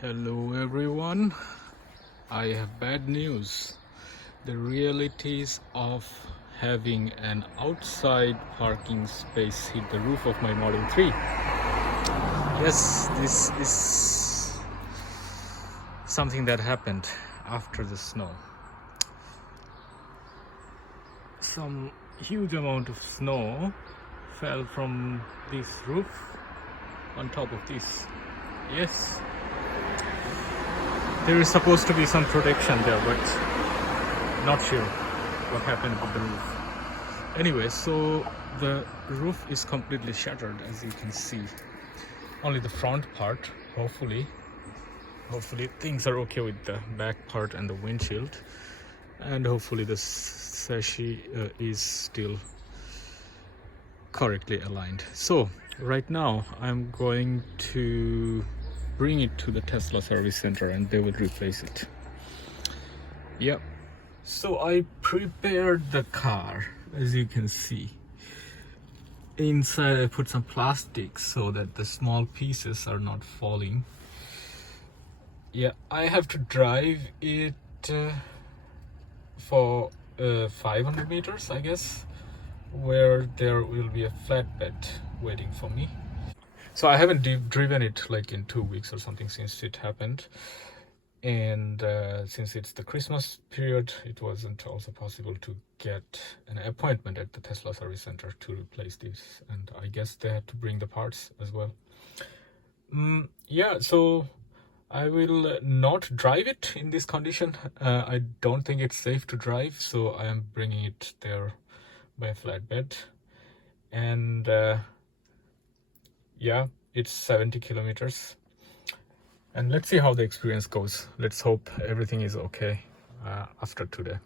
Hello everyone, I have bad news. The realities of having an outside parking space hit the roof of my Model 3. Yes, this is something that happened after the snow. Some huge amount of snow fell from this roof on top of this. Yes, there is supposed to be some protection there, but not sure what happened with the roof. Anyway, so the roof is completely shattered, as you can see. Only the front part, hopefully things are okay with the back part and the windshield, and hopefully the sash is still correctly aligned. So right now I'm going to bring it to the Tesla service center and they will replace it. Yep. So I prepared the car, as you can see. Inside I put some plastic so that the small pieces are not falling. Yeah, I have to drive it for 500 meters, I guess, where there will be a flatbed waiting for me. So I haven't driven it like in 2 weeks or something since it happened, and since it's the Christmas period, it wasn't also possible to get an appointment at the Tesla service center to replace this, and I guess they had to bring the parts as well. Yeah, so I will not drive it in this condition. I don't think it's safe to drive, so I am bringing it there by a flatbed. And yeah, it's 70 kilometers. And let's see how the experience goes. Let's hope everything is okay after today.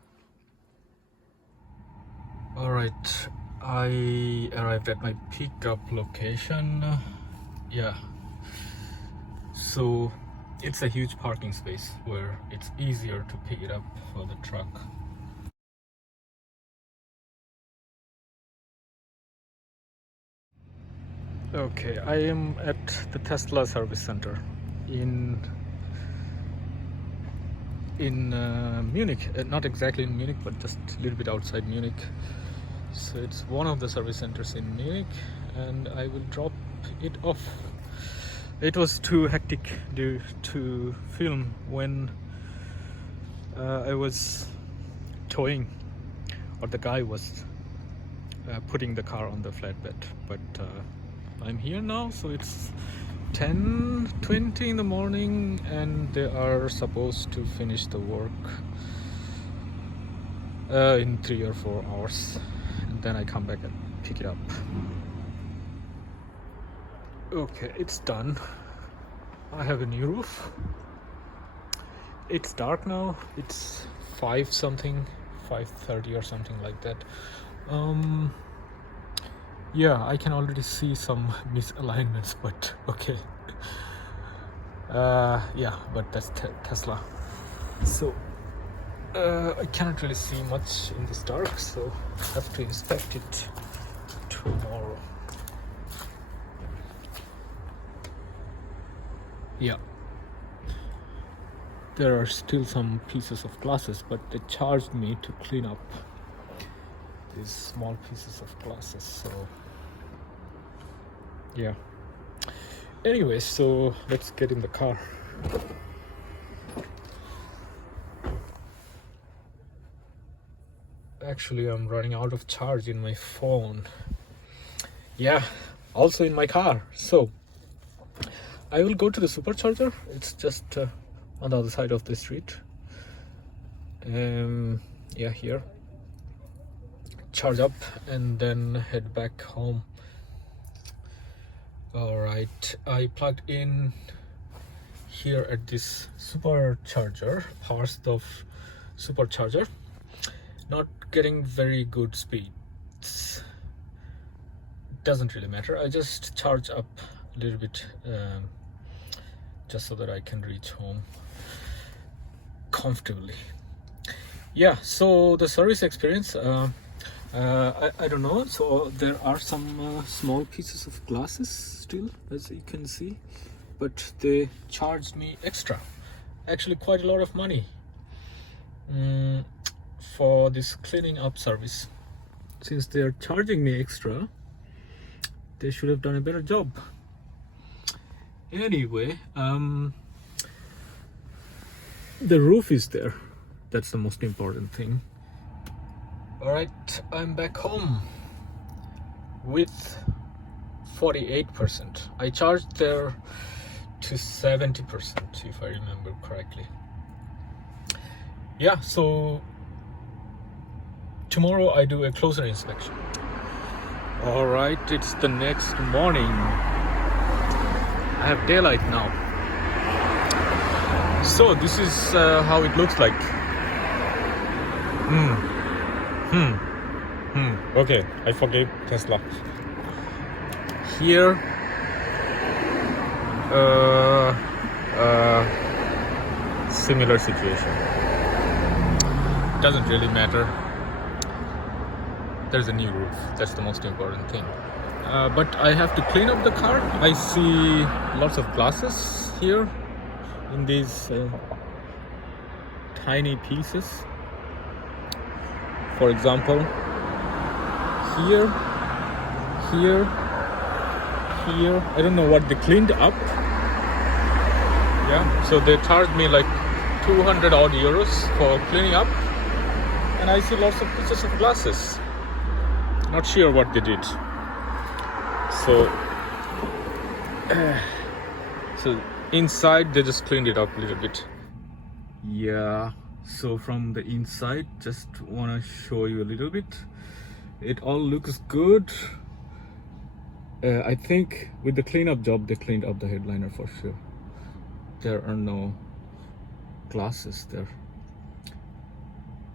Alright, I arrived at my pickup location. Yeah, so it's a huge parking space where it's easier to pick it up for the truck. Okay, I am at the Tesla service center in Munich. Not exactly in Munich, but just a little bit outside Munich. So it's one of the service centers in Munich, and I will drop it off. It was too hectic to film when I was towing, or the guy was putting the car on the flatbed, but I'm here now, so it's 10:20 in the morning, and they are supposed to finish the work in 3 or 4 hours, and then I come back and pick it up. Okay, it's done. I have a new roof. It's dark now. It's 5 something, 5:30 or something like that. Yeah, I can already see some misalignments, but okay. Yeah, but that's Tesla. So I cannot really see much in this dark, so I have to inspect it tomorrow. Yeah, there are still some pieces of glasses, but they charged me to clean up these small pieces of glasses, so yeah. Anyway, so let's get in the car. Actually, I'm running out of charge in my phone. Yeah, also in my car. So I will go to the supercharger. It's just on the other side of the street. Yeah, here. Charge up and then head back home. Alright, I plugged in here at this supercharger, power stove supercharger. Not getting very good speeds. Doesn't really matter. I just charge up a little bit just so that I can reach home comfortably. Yeah, so the service experience, I don't know. So there are some small pieces of glasses still, as you can see, but they charged me extra, actually quite a lot of money, for this cleaning up service. Since they're charging me extra, they should have done a better job. Anyway, the roof is there. That's the most important thing. All right, I'm back home with 48%. I charged there to 70%, if I remember correctly. Yeah, so tomorrow I do a closer inspection. All right, it's the next morning. I have daylight now. So this is how it looks like. Okay, I forgave Tesla. Here, similar situation. Doesn't really matter. There's a new roof. That's the most important thing. But I have to clean up the car. I see lots of glasses here in these tiny pieces. For example, here, I don't know what they cleaned up. Yeah, so they charged me like 200 odd euros for cleaning up, and I see lots of pieces of glasses. Not sure what they did. So inside they just cleaned it up a little bit. Yeah, so from the inside, just want to show you a little bit. It all looks good. I think with the cleanup job they cleaned up the headliner for sure. There are no glasses there.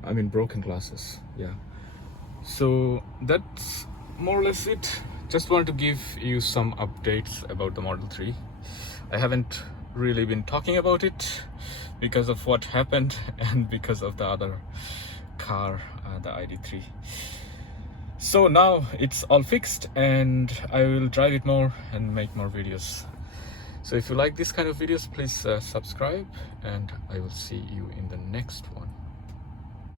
I mean broken glasses. Yeah, so that's more or less it. Just wanted to give you some updates about the Model 3. I haven't really been talking about it because of what happened and because of the other car, the ID3. So now it's all fixed and I will drive it more and make more videos. So if you like this kind of videos, please subscribe, and I will see you in the next one.